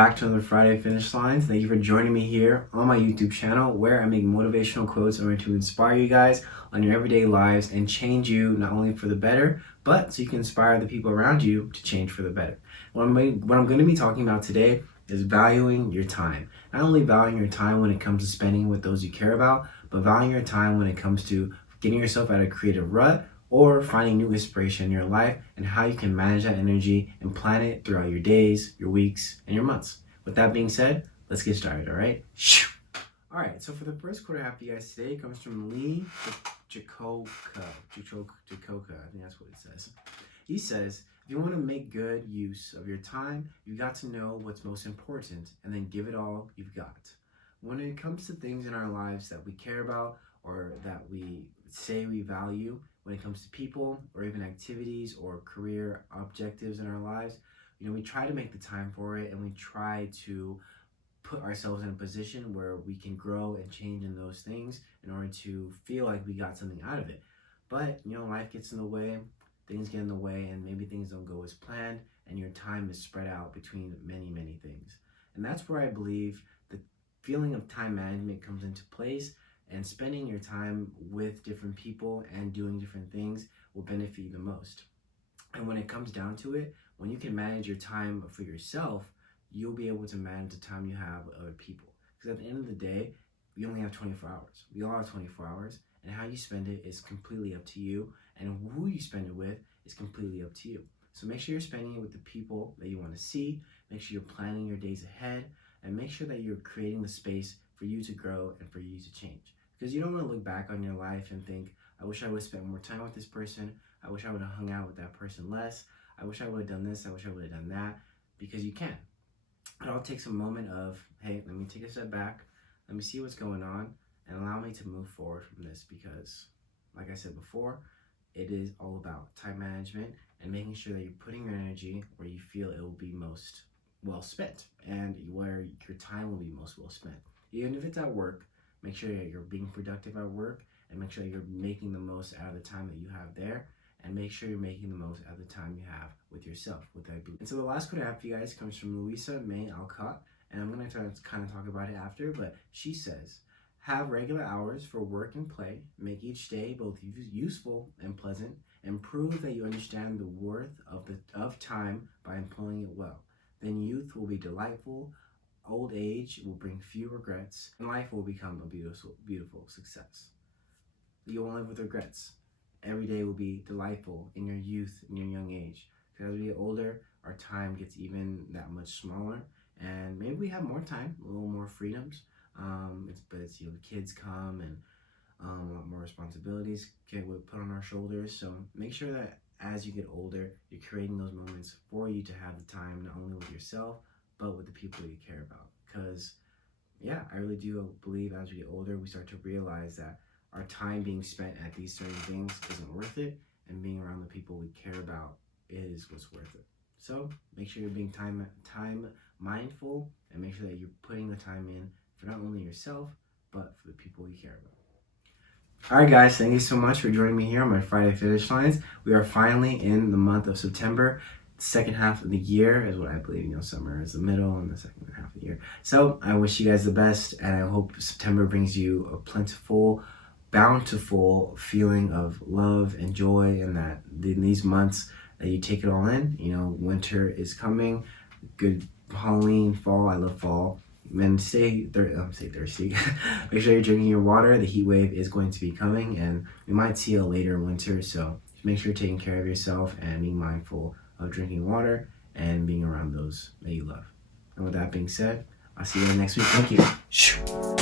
back to another Friday Finish Lines. Thank you for joining me here on my YouTube channel where I make motivational quotes in order to inspire you guys on your everyday lives and change you not only for the better, but so you can inspire the people around you to change for the better. What I'm going to be talking about today is valuing your time. Not only valuing your time when it comes to spending with those you care about, but valuing your time when it comes to getting yourself out of a creative rut or finding new inspiration in your life and how you can manage that energy and plan it throughout your days, your weeks, and your months. With that being said, let's get started, all right? Alright, so for the first quote I have for you guys today, it comes from Lee Jacoka, I think that's what it says. He says, if you want to make good use of your time, you've got to know what's most important and then give it all you've got. When it comes to things in our lives that we care about or that we say we value, when it comes to people or even activities or career objectives in our lives, we try to make the time for it and we try to put ourselves in a position where we can grow and change in those things in order to feel like we got something out of it. But, life gets in the way, things get in the way, and maybe things don't go as planned and your time is spread out between many, many things. And that's where I believe the feeling of time management comes into place. And spending your time with different people and doing different things will benefit you the most. And when it comes down to it, when you can manage your time for yourself, you'll be able to manage the time you have with other people. Because at the end of the day, we only have 24 hours. We all have 24 hours. And how you spend it is completely up to you. And who you spend it with is completely up to you. So make sure you're spending it with the people that you want to see. Make sure you're planning your days ahead. And make sure that you're creating the space for you to grow and for you to change. Because you don't want to look back on your life and think, I wish I would have spent more time with this person. I wish I would have hung out with that person less. I wish I would have done this. I wish I would have done that. Because you can. It all takes a moment of, hey, let me take a step back. Let me see what's going on and allow me to move forward from this. Because, like I said before, it is all about time management and making sure that you're putting your energy where you feel it will be most well spent and where your time will be most well spent. Even if it's at work, make sure that you're being productive at work and make sure you're making the most out of the time that you have there and make sure you're making the most out of the time you have with yourself, with that belief. And so the last quote I have for you guys comes from Louisa May Alcott, and I'm going to kind of talk about it after, but she says, have regular hours for work and play, make each day both useful and pleasant, and prove that you understand the worth of time by employing it well. Then youth will be delightful, old age will bring few regrets, and life will become a beautiful, beautiful success. You won't live with regrets. Every day will be delightful in your youth, in your young age. Because as we get older, our time gets even that much smaller, and maybe we have more time, a little more freedoms. But the kids come and a lot more responsibilities get put on our shoulders. So make sure that as you get older, you're creating those moments for you to have the time not only with yourself, but with the people you care about. Because, I really do believe as we get older, we start to realize that our time being spent at these certain things isn't worth it, and being around the people we care about is what's worth it. So make sure you're being time mindful and make sure that you're putting the time in for not only yourself, but for the people you care about. Alright guys, thank you so much for joining me here on my Friday Finish Lines. We are finally in the month of September. Second half of the year is what I believe. Summer is the middle and the second half of the year. So I wish you guys the best, and I hope September brings you a plentiful, bountiful feeling of love and joy, and that in these months that you take it all in. Winter is coming, good Halloween, fall. I love fall. And stay thirsty. Make sure you're drinking your water. The heat wave is going to be coming, and we might see a later winter. So make sure you're taking care of yourself and being mindful of drinking water and being around those that you love. And with that being said, I'll see you next week. Thank you.